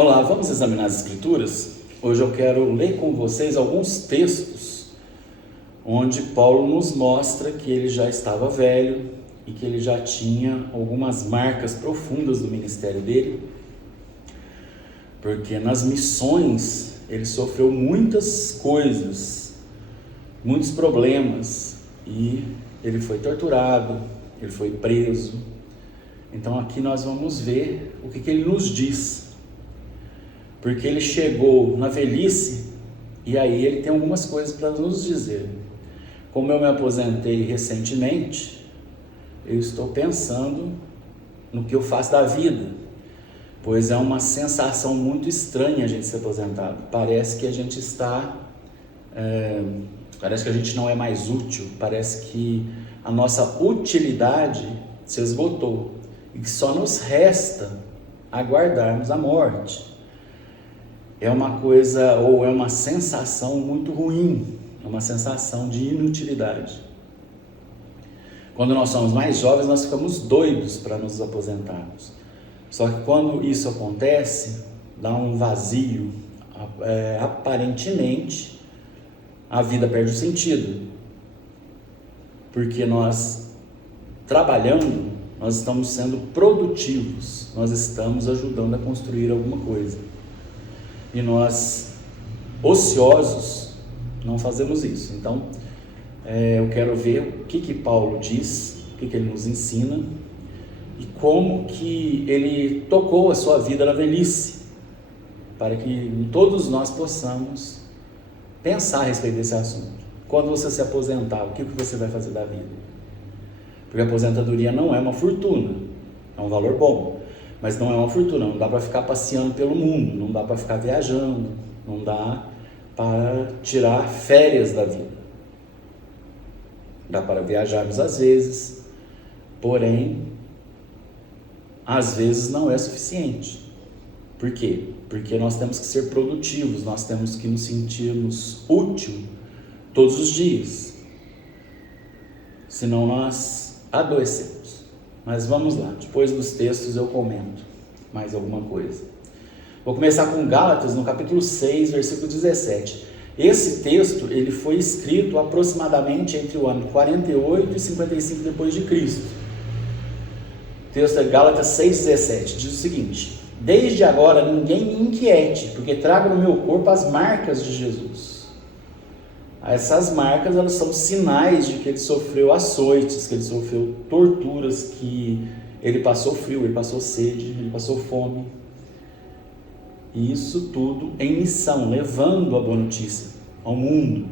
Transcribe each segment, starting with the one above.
Olá, vamos examinar as Escrituras? Hoje eu quero ler com vocês alguns textos onde Paulo nos mostra que ele já estava velho e que ele já tinha algumas marcas profundas do ministério dele, porque nas missões ele sofreu muitas coisas, muitos problemas, e ele foi torturado, ele foi preso. Então aqui nós vamos ver o que ele nos diz, porque ele chegou na velhice e aí ele tem algumas coisas para nos dizer. Como eu me aposentei recentemente, eu estou pensando no que eu faço da vida, pois é uma sensação muito estranha a gente ser aposentado. Parece que a gente parece que a gente não é mais útil, parece que a nossa utilidade se esgotou e que só nos resta aguardarmos a morte. É uma coisa, ou é uma sensação muito ruim, é uma sensação de inutilidade. Quando nós somos mais jovens, nós ficamos doidos para nos aposentarmos. Só que quando isso acontece, dá um vazio, aparentemente a vida perde o sentido, porque nós trabalhando, nós estamos sendo produtivos, nós estamos ajudando a construir alguma coisa. E nós, ociosos, não fazemos isso. Então, eu quero ver o que Paulo diz, o que ele nos ensina e como que ele tocou a sua vida na velhice, para que todos nós possamos pensar a respeito desse assunto. Quando você se aposentar, o que você vai fazer da vida? Porque a aposentadoria não é uma fortuna, é um valor bom. Mas não é uma fortuna, não dá para ficar passeando pelo mundo, não dá para ficar viajando, não dá para tirar férias da vida. Dá para viajarmos às vezes, porém, às vezes não é suficiente. Por quê? Porque nós temos que ser produtivos, nós temos que nos sentirmos úteis todos os dias, senão nós adoecemos. Mas vamos lá, depois dos textos eu comento mais alguma coisa. Vou começar com Gálatas, no capítulo 6, versículo 17. Esse texto ele foi escrito aproximadamente entre o ano 48 e 55 depois de Cristo. O texto é Gálatas 6,17, diz o seguinte: desde agora ninguém me inquiete, porque trago no meu corpo as marcas de Jesus. Essas marcas, elas são sinais de que ele sofreu açoites, que ele sofreu torturas, que ele passou frio, ele passou sede, ele passou fome. E isso tudo em missão, levando a boa notícia ao mundo.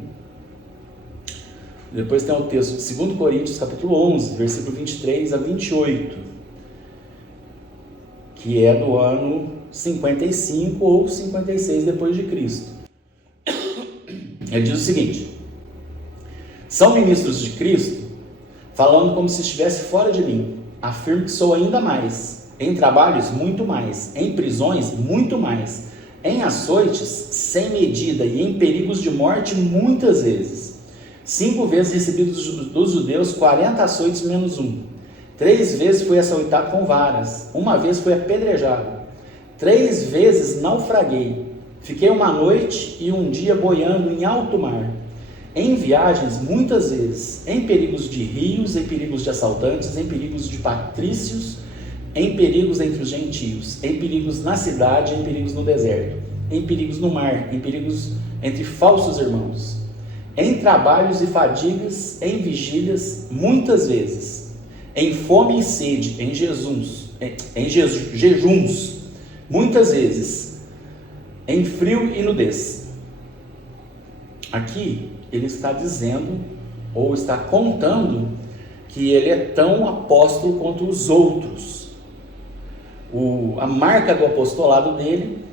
Depois tem o texto de 2 Coríntios, capítulo 11, versículo 23 a 28, que é do ano 55 ou 56 depois de Cristo. Ele diz o seguinte: são ministros de Cristo, falando como se estivesse fora de mim. Afirmo que sou ainda mais, em trabalhos muito mais, em prisões muito mais, em açoites sem medida e em perigos de morte muitas vezes. 5 vezes recebi dos judeus 40 açoites menos 1. 3 vezes fui açoitado com varas, 1 vez fui apedrejado, 3 vezes naufraguei. Fiquei 1 noite e 1 dia boiando em alto mar, em viagens muitas vezes, em perigos de rios, em perigos de assaltantes, em perigos de patrícios, em perigos entre os gentios, em perigos na cidade, em perigos no deserto, em perigos no mar, em perigos entre falsos irmãos, em trabalhos e fadigas, em vigílias muitas vezes, em fome e sede, em jejuns muitas vezes, em frio e nudez. Aqui ele está dizendo, ou está contando, que ele é tão apóstolo quanto os outros. A marca do apostolado dele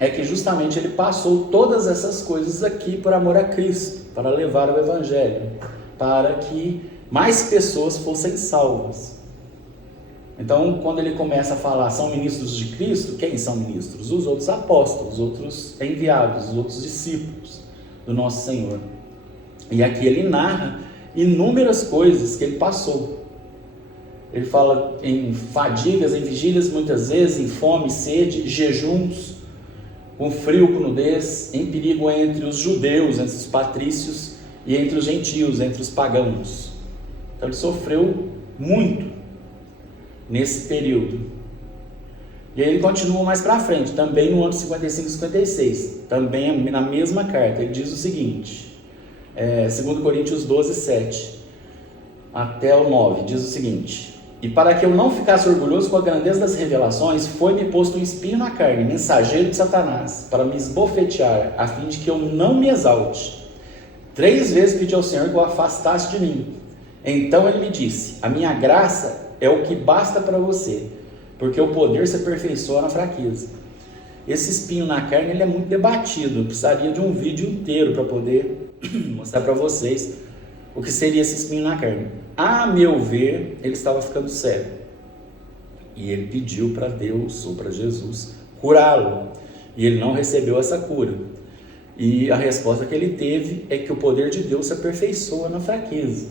é que justamente ele passou todas essas coisas aqui por amor a Cristo, para levar o Evangelho, para que mais pessoas fossem salvas. Então, quando ele começa a falar, são ministros de Cristo, quem são ministros? Os outros apóstolos, os outros enviados, os outros discípulos do nosso Senhor. E aqui ele narra inúmeras coisas que ele passou. Ele fala em fadigas, em vigílias muitas vezes, em fome, sede, jejuns, com frio, com nudez, em perigo entre os judeus, entre os patrícios e entre os gentios, entre os pagãos. Então ele sofreu muito nesse período. E aí ele continua mais para frente, também no ano 55 e 56, também na mesma carta, ele diz o seguinte, 2 Coríntios 12, 7 até o 9, diz o seguinte: e para que eu não ficasse orgulhoso com a grandeza das revelações, foi-me posto um espinho na carne, mensageiro de Satanás, para me esbofetear, a fim de que eu não me exalte. 3 vezes pedi ao Senhor que o afastasse de mim. Então ele me disse: a minha graça é o que basta para você, porque o poder se aperfeiçoa na fraqueza. Esse espinho na carne ele é muito debatido, eu precisaria de um vídeo inteiro para poder mostrar para vocês o que seria esse espinho na carne. A meu ver, ele estava ficando cego, e ele pediu para Deus ou para Jesus curá-lo, e ele não recebeu essa cura, e a resposta que ele teve é que o poder de Deus se aperfeiçoa na fraqueza.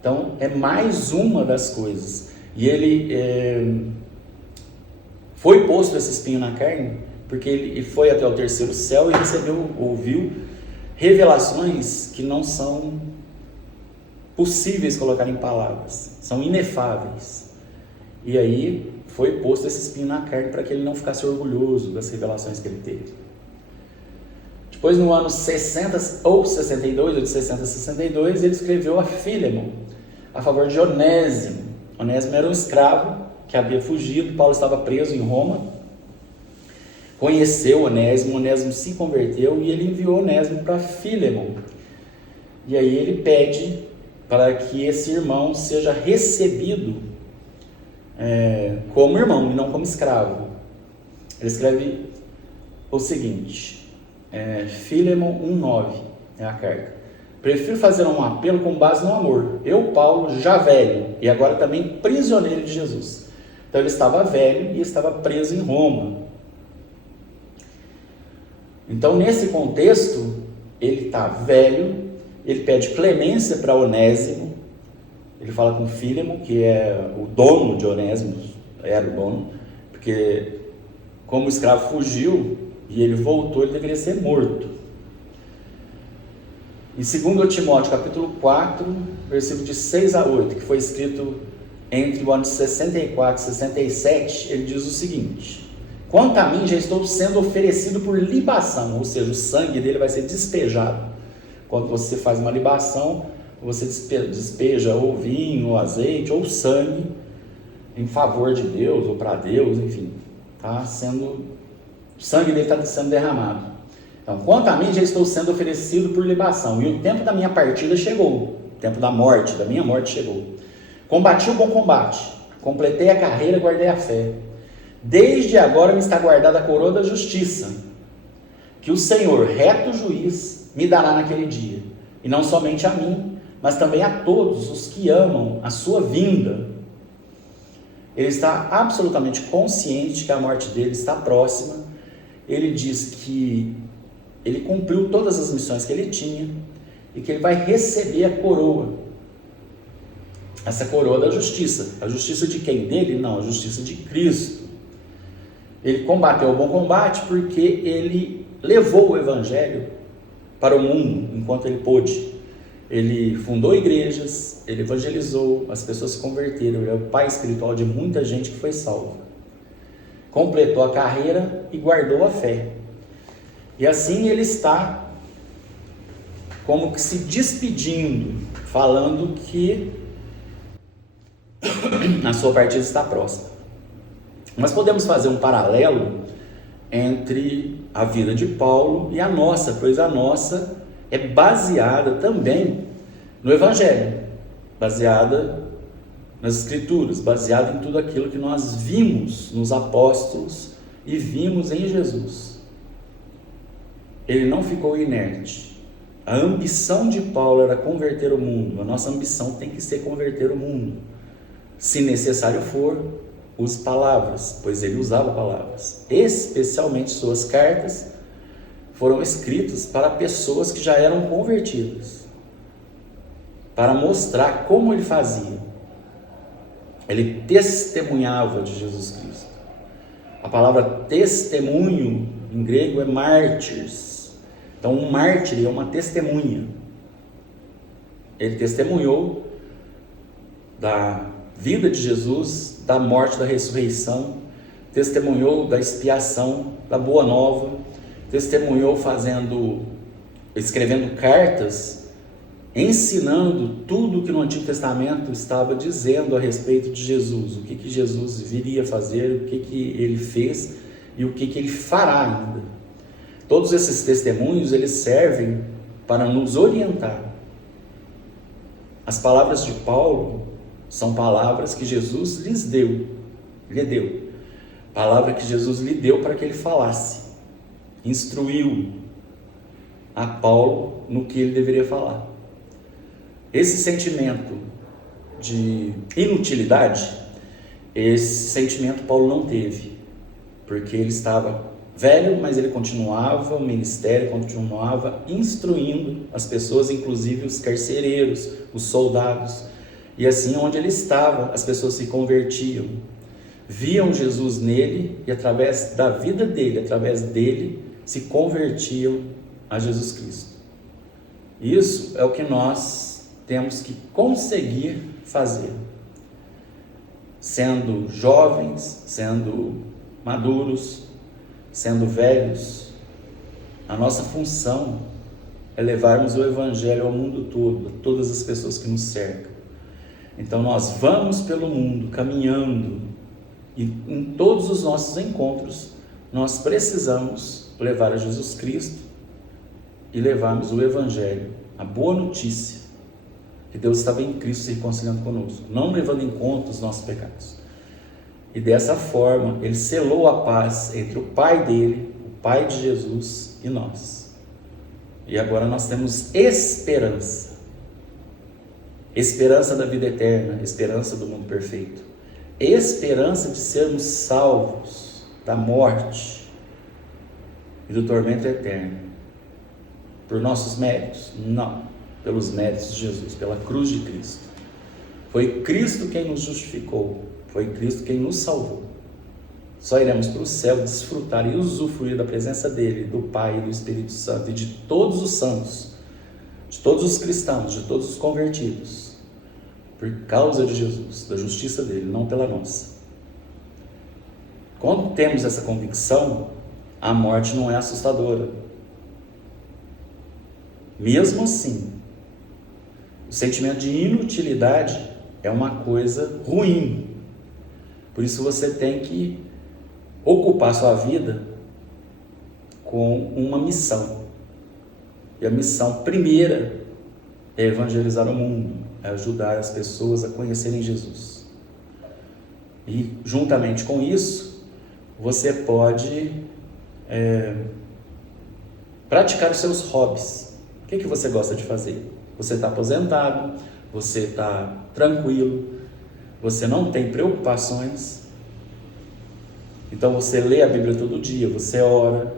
Então é mais uma das coisas. E ele foi posto esse espinho na carne porque ele foi até o terceiro céu e ouviu revelações que não são possíveis colocar em palavras, são inefáveis. E aí foi posto esse espinho na carne para que ele não ficasse orgulhoso das revelações que ele teve. Depois, no ano 60 ou 62, ou de 60 a 62, ele escreveu a Filemon, a favor de Onésimo. Onésimo era um escravo que havia fugido, Paulo estava preso em Roma, conheceu Onésimo, Onésimo se converteu e ele enviou Onésimo para Filemon. E aí ele pede para que esse irmão seja recebido como irmão e não como escravo. Ele escreve o seguinte, Filemon 1,9 é a carta: prefiro fazer um apelo com base no amor, eu, Paulo, já velho e agora também prisioneiro de Jesus. Então ele estava velho e estava preso em Roma. Então nesse contexto ele está velho, ele pede clemência para Onésimo, ele fala com Filemon, que é o dono de Onésimo, era o dono, porque como o escravo fugiu e ele voltou, ele deveria ser morto. Em 2 Timóteo capítulo 4, versículo de 6 a 8, que foi escrito entre o ano de 64 e 67, ele diz o seguinte: quanto a mim, já estou sendo oferecido por libação, ou seja, o sangue dele vai ser despejado. Quando você faz uma libação, você despeja ou vinho, ou azeite, ou sangue, em favor de Deus, ou para Deus, enfim, o sangue dele está sendo derramado. Então, quanto a mim, já estou sendo oferecido por libação, e o tempo da minha partida chegou, o tempo da minha morte chegou. Combati o bom combate, completei a carreira, guardei a fé. Desde agora me está guardada a coroa da justiça, que o Senhor, reto juiz, me dará naquele dia, e não somente a mim, mas também a todos os que amam a sua vinda. Ele está absolutamente consciente de que a morte dele está próxima. Ele diz que ele cumpriu todas as missões que ele tinha e que ele vai receber a coroa. Essa coroa da justiça. A justiça de quem? Dele? Não, a justiça de Cristo. Ele combateu o bom combate porque ele levou o evangelho para o mundo enquanto ele pôde. Ele fundou igrejas, ele evangelizou, as pessoas se converteram, ele é o pai espiritual de muita gente que foi salva. Completou a carreira e guardou a fé. E assim ele está como que se despedindo, falando que a sua partida está próxima. Nós podemos fazer um paralelo entre a vida de Paulo e a nossa, pois a nossa é baseada também no Evangelho, baseada nas Escrituras, baseada em tudo aquilo que nós vimos nos apóstolos e vimos em Jesus. Ele não ficou inerte. A ambição de Paulo era converter o mundo. A nossa ambição tem que ser converter o mundo. Se necessário for, use palavras, pois ele usava palavras. Especialmente suas cartas foram escritas para pessoas que já eram convertidas, para mostrar como ele fazia. Ele testemunhava de Jesus Cristo. A palavra testemunho em grego é mártires. Então um mártir é uma testemunha. Ele testemunhou da vida de Jesus, da morte, da ressurreição, testemunhou da expiação, da boa nova, testemunhou escrevendo cartas, ensinando tudo o que no Antigo Testamento estava dizendo a respeito de Jesus, o que Jesus viria fazer, o que ele fez e o que ele fará ainda. Todos esses testemunhos, eles servem para nos orientar. As palavras de Paulo são palavras que Jesus lhe deu. Palavra que Jesus lhe deu para que ele falasse. Instruiu a Paulo no que ele deveria falar. Esse sentimento de inutilidade, esse sentimento Paulo não teve, porque ele estava velho, mas ele continuava o ministério, continuava instruindo as pessoas, inclusive os carcereiros, os soldados, e assim onde ele estava, as pessoas se convertiam, viam Jesus nele e através da vida dele, através dele, se convertiam a Jesus Cristo. Isso é o que nós temos que conseguir fazer, sendo jovens, sendo maduros, sendo velhos. A nossa função é levarmos o Evangelho ao mundo todo, a todas as pessoas que nos cercam. Então nós vamos pelo mundo caminhando, e em todos os nossos encontros nós precisamos levar a Jesus Cristo e levarmos o Evangelho, a boa notícia que Deus estava em Cristo se reconciliando conosco, não levando em conta os nossos pecados. E dessa forma ele selou a paz entre o Pai dele, o Pai de Jesus e nós. E agora nós temos esperança. Esperança da vida eterna, esperança do mundo perfeito. Esperança de sermos salvos da morte e do tormento eterno. Por nossos méritos? Não. Pelos méritos de Jesus, pela cruz de Cristo. Foi Cristo quem nos justificou. Foi Cristo quem nos salvou. Só iremos para o céu desfrutar e usufruir da presença dele, do Pai e do Espírito Santo e de todos os santos, de todos os cristãos, de todos os convertidos, por causa de Jesus, da justiça dele, não pela nossa. Quando temos essa convicção, a morte não é assustadora. Mesmo assim, o sentimento de inutilidade é uma coisa ruim. Por isso você tem que ocupar sua vida com uma missão. E a missão primeira é evangelizar o mundo, é ajudar as pessoas a conhecerem Jesus. E juntamente com isso, você pode praticar os seus hobbies. O que você gosta de fazer? Você está aposentado, você está tranquilo, você não tem preocupações, então você lê a Bíblia todo dia, você ora.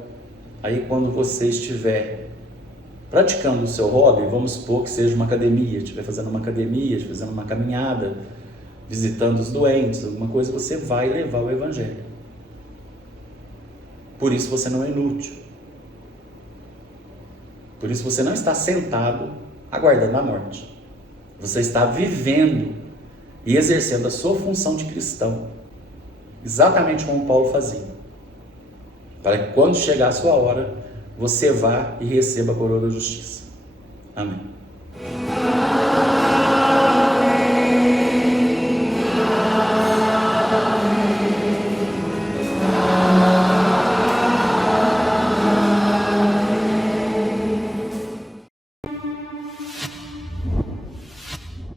Aí quando você estiver praticando o seu hobby, vamos supor que seja uma academia, estiver fazendo uma academia, estiver fazendo uma caminhada, visitando os doentes, alguma coisa, você vai levar o Evangelho. Por isso você não é inútil. Por isso você não está sentado aguardando a morte. Você está vivendo e exercendo a sua função de cristão, exatamente como Paulo fazia, para que quando chegar a sua hora, você vá e receba a coroa da justiça. Amém.